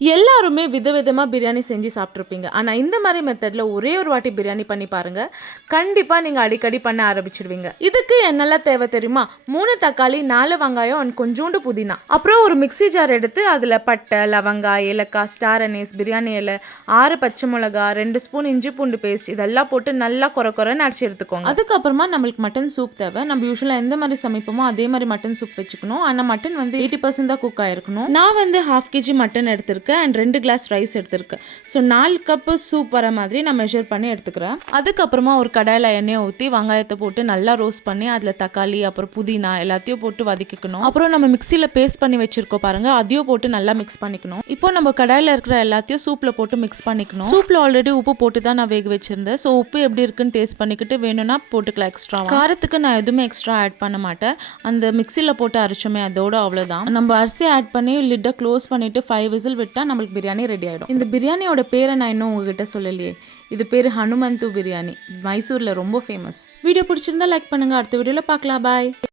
எல்லாருமே விதவிதமாக பிரியாணி செஞ்சு சாப்பிட்ருப்பீங்க. ஆனால் இந்த மாதிரி மெத்தடில் ஒரே ஒரு வாட்டி பிரியாணி பண்ணி பாருங்கள். கண்டிப்பாக நீங்கள் அடிக்கடி பண்ண ஆரம்பிச்சிடுவீங்க. இதுக்கு என்னெல்லாம் தேவை தெரியுமா? 3 தக்காளி, 4 வெங்காயம் அண்ட் கொஞ்சோண்டு புதினா. அப்புறம் ஒரு மிக்ஸி ஜார் எடுத்து அதில் பட்டை, லவங்காய், ஏலக்காய், ஸ்டார் அனீஸ், பிரியாணி இலை, 6 பச்சை மிளகா, 2 ஸ்பூன் இஞ்சி பூண்டு பேஸ்ட் இதெல்லாம் போட்டு நல்லா கொரன்னு அடிச்சு எடுத்துக்கோங்க. அதுக்கப்புறமா நம்மளுக்கு மட்டன் சூப் தேவை. நம்ம யூஸ்வலாக எந்த மாதிரி சமைப்போமோ அதே மாதிரி மட்டன் சூப் வச்சுக்கணும். ஆனால் மட்டன் வந்து 80% தான் குக் ஆகிருக்கணும். நான் வந்து 1/2 kg மட்டன் எடுத்திருக்கேன் அண்ட் 2 கிளாஸ் ரைஸ் எடுத்திருக்கேன். ஸோ 4 கப்பு சூப் வர மாதிரி நான் மெஷர் பண்ணி எடுத்துக்கிறேன். அதுக்கப்புறமா ஒரு கடாயில் எண்ணெயை ஊற்றி வெங்காயத்தை போட்டு நல்லா ரோஸ்ட் பண்ணி அதில் தக்காளி அப்புறம் புதினா எல்லாத்தையும் போட்டு வதக்கிக்கணும். அப்புறம் நம்ம மிக்சியில் பேஸ்ட் பண்ணி வச்சிருக்கோம் பாருங்க, அதையும் போட்டு நல்லா மிக்ஸ் பண்ணிக்கணும். இப்போ நம்ம கடாயில் இருக்கிற எல்லாத்தையும் சூப்பில் போட்டு மிக்ஸ் பண்ணிக்கணும். சூப்பில் ஆல்ரெடி உப்பு போட்டு தான் நான் வேக வச்சிருந்தேன். ஸோ உப்பு எப்படி இருக்குன்னு டேஸ்ட் பண்ணிக்கிட்டு வேணும்னா போட்டுக்கலாம் எக்ஸ்ட்ரா. காரத்துக்கு நான் எதுவுமே எக்ஸ்ட்ரா ஆட் பண்ண மாட்டேன். அந்த மிக்சியில் போட்டு அரைச்சோமே அதோட அவ்வளோதான். நம்ம அரிசி ஆட் பண்ணி லிட்டை க்ளோஸ் பண்ணிட்டு 5 விசில் விட்டு நம்மளுக்கு பிரியாணி ரெடி ஆகிடும். இந்த பிரியாணியோட பேரை நான் இன்னும் உங்ககிட்ட சொல்லலையே. இது பேர் ஹனுமந்து பிரியாணி. மைசூரில் ரொம்ப ஃபேமஸ். வீடியோ பிடிச்சிருந்தா லைக் பண்ணுங்கள். அடுத்த வீடியோவில் பார்க்கலாம். பாய்.